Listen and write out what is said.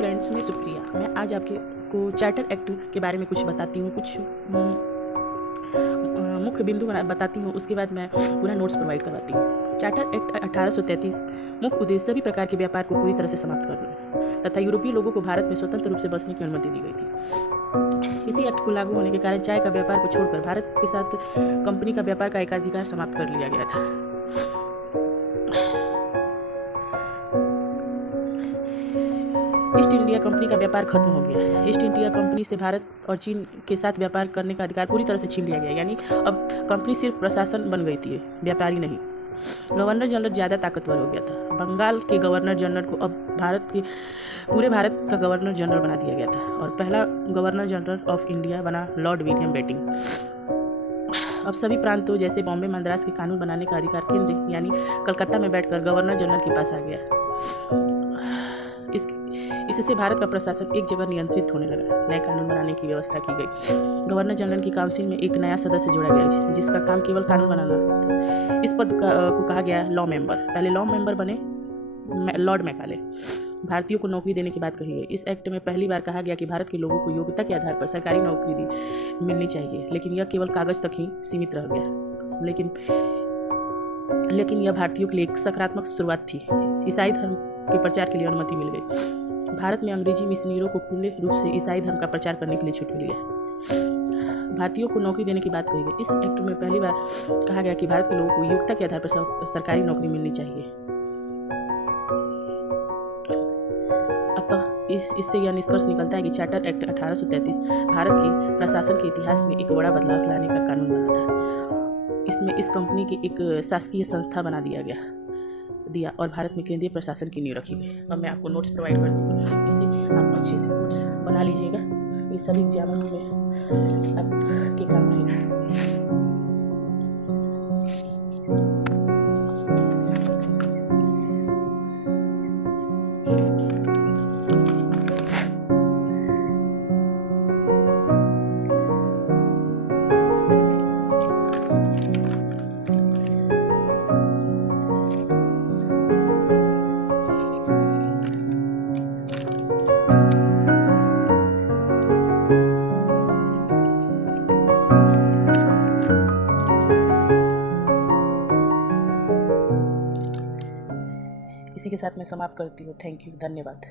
Friends, मैं सुप्रिया। मैं आज आपके को चार्टर एक्ट के बारे में कुछ बताती हूँ, कुछ मुख्य बिंदु बताती हूँ। उसके बाद मैं पूरा नोट्स प्रोवाइड करवाती हूँ। चार्टर एक्ट 1833 मुख्य उद्देश्य सभी प्रकार के व्यापार को पूरी तरह से समाप्त करना तथा यूरोपीय लोगों को भारत में स्वतंत्र रूप से बसने की अनुमति दी गई थी। इसी एक्ट को लागू होने के कारण चाय का व्यापार को छोड़कर भारत के साथ कंपनी का व्यापार का एकाधिकार समाप्त कर लिया गया था। ईस्ट इंडिया कंपनी का व्यापार खत्म हो गया। ईस्ट इंडिया कंपनी से भारत और चीन के साथ व्यापार करने का अधिकार पूरी तरह से छीन लिया गया, यानी अब कंपनी सिर्फ प्रशासन बन गई थी, व्यापारी नहीं। गवर्नर जनरल ज़्यादा ताकतवर हो गया था। बंगाल के गवर्नर जनरल को अब पूरे भारत का गवर्नर जनरल बना दिया गया था और पहला गवर्नर जनरल ऑफ इंडिया बना लॉर्ड विलियम बेंटिंक। अब सभी प्रांतों जैसे बॉम्बे मद्रास के कानून बनाने का अधिकार केंद्र यानी कलकत्ता में बैठकर गवर्नर जनरल के पास आ गया। इससे भारत का प्रशासन एक जगह नियंत्रित होने लगा। नए कानून बनाने की व्यवस्था की गई। गवर्नर जनरल की काउंसिल में एक नया सदस्य जोड़ा गया जिसका काम केवल कानून बनाना था। इस पद को कहा गया लॉ मेंबर। पहले लॉ मेंबर बने लॉर्ड मैकाले। भारतीयों को नौकरी देने की बात कही गई। इस एक्ट में पहली बार कहा गया कि भारत के लोगों को योग्यता के आधार पर सरकारी नौकरी मिलनी चाहिए, लेकिन यह केवल कागज तक ही सीमित रह गया। लेकिन यह भारतीयों के लिए एक सकारात्मक शुरुआत थी। ईसाई धर्म के प्रचार के लिए अनुमति मिल गई। भारत में अंग्रेजी मिशनरियों को खुले रूप से ईसाई धर्म का प्रचार करने के लिए छूट मिल गया। भारतीयों को नौकरी देने की बात कही गई। इस एक्ट में पहली बार कहा गया कि भारत के लोगों को योग्यता के आधार पर सरकारी नौकरी मिलनी चाहिए। अतः इससे यह निष्कर्ष निकलता है कि चार्टर एक्ट 1833 भारत के प्रशासन के इतिहास में एक बड़ा बदलाव लाने का कानून बना था। इसमें इस कंपनी की एक शासकीय संस्था बना दिया और भारत में केंद्रीय प्रशासन की नींव रखी गई। अब मैं आपको नोट्स प्रोवाइड करती हूँ, इसे आप अच्छे से नोट्स बना लीजिएगा। ये सभी एग्जामों में आपके काम आएगा। इसी के साथ मैं समाप्त करती हूँ। थैंक यू, धन्यवाद।